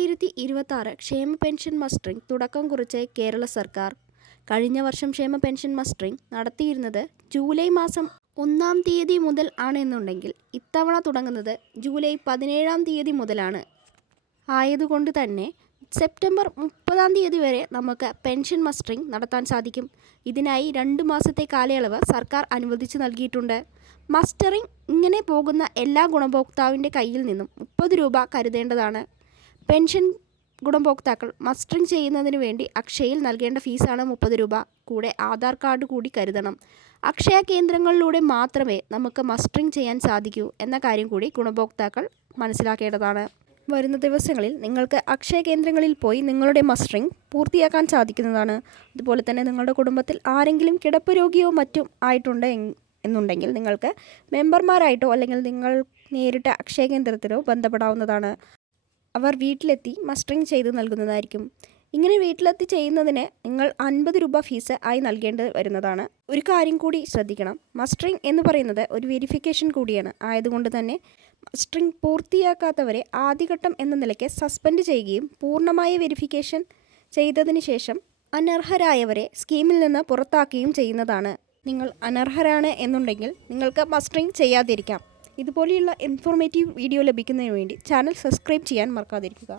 2026 ക്ഷേമ pension mustering തുടക്കം കുറിച്ച് കേരള സർക്കാർ. കഴിഞ്ഞ വർഷം ക്ഷേമ പെൻഷൻ മസ്റ്ററിംഗ് നടത്തിയിരുന്നത് ജൂലൈ മാസം 1-ാം തീയതി മുതൽ ആണെന്നുണ്ടെങ്കിൽ ഇത്തവണ തുടങ്ങുന്നത് ജൂലൈ 17-ാം തീയതി മുതലാണ്. ആയതുകൊണ്ട് തന്നെ സെപ്റ്റംബർ 30-ാം തീയതി വരെ നമുക്ക് പെൻഷൻ മസ്റ്ററിംഗ് നടത്താൻ സാധിക്കും. ഇതിനായി 2 മാസത്തെ കാലയളവ് സർക്കാർ അനുവദിച്ചു നൽകിയിട്ടുണ്ട്. മസ്റ്ററിംഗ് ഇങ്ങനെ പോകുന്ന എല്ലാ ഗുണഭോക്താവിൻ്റെ കയ്യിൽ നിന്നും 30 രൂപ കരുതേണ്ടതാണ്. പെൻഷൻ ഗുണഭോക്താക്കൾ മസ്റ്ററിംഗ് ചെയ്യുന്നതിന് വേണ്ടി അക്ഷയയിൽ നൽകേണ്ട ഫീസാണ് 30 രൂപ. കൂടെ ആധാർ കാർഡ് കൂടി കരുതണം. അക്ഷയ കേന്ദ്രങ്ങളിലൂടെ മാത്രമേ നമുക്ക് മസ്റ്ററിംഗ് ചെയ്യാൻ സാധിക്കൂ എന്ന കാര്യം കൂടി ഗുണഭോക്താക്കൾ മനസ്സിലാക്കേണ്ടതാണ്. വരുന്ന ദിവസങ്ങളിൽ നിങ്ങൾക്ക് അക്ഷയ കേന്ദ്രങ്ങളിൽ പോയി നിങ്ങളുടെ മസ്റ്ററിംഗ് പൂർത്തിയാക്കാൻ സാധിക്കുന്നതാണ്. അതുപോലെ തന്നെ നിങ്ങളുടെ കുടുംബത്തിൽ ആരെങ്കിലും കിടപ്പ് രോഗിയോ മറ്റും ആയിട്ടുണ്ട് എന്നുണ്ടെങ്കിൽ നിങ്ങൾക്ക് മെമ്പർമാരായിട്ടോ അല്ലെങ്കിൽ നിങ്ങൾ നേരിട്ട് അക്ഷയ കേന്ദ്രത്തിലോ ബന്ധപ്പെടാവുന്നതാണ്. അവർ വീട്ടിലെത്തി മസ്റ്ററിംഗ് ചെയ്ത് നൽകുന്നതായിരിക്കും. ഇങ്ങനെ വീട്ടിലെത്തി ചെയ്യുന്നതിന് നിങ്ങൾ 50 രൂപ ഫീസ് ആയി നൽകേണ്ടി വരുന്നതാണ്. ഒരു കാര്യം കൂടി ശ്രദ്ധിക്കണം, മസ്റ്ററിംഗ് എന്ന് പറയുന്നത് ഒരു വെരിഫിക്കേഷൻ കൂടിയാണ്. ആയതുകൊണ്ട് തന്നെ മസ്റ്ററിംഗ് പൂർത്തിയാക്കാത്തവരെ ആദ്യഘട്ടം എന്ന നിലയ്ക്ക് സസ്പെൻഡ് ചെയ്യുകയും പൂർണ്ണമായ വെരിഫിക്കേഷൻ ചെയ്തതിന് ശേഷം അനർഹരായവരെ സ്കീമിൽ നിന്ന് പുറത്താക്കുകയും ചെയ്യുന്നതാണ്. നിങ്ങൾ അനർഹരാണ് എന്നുണ്ടെങ്കിൽ നിങ്ങൾക്ക് മസ്റ്ററിംഗ് ചെയ്യാതിരിക്കാം. ഇതുപോലെയുള്ള ഇൻഫോർമേറ്റീവ് വീഡിയോ ലഭിക്കുന്നതിന് വേണ്ടി ചാനൽ സബ്സ്ക്രൈബ് ചെയ്യാൻ മറക്കാതിരിക്കുക.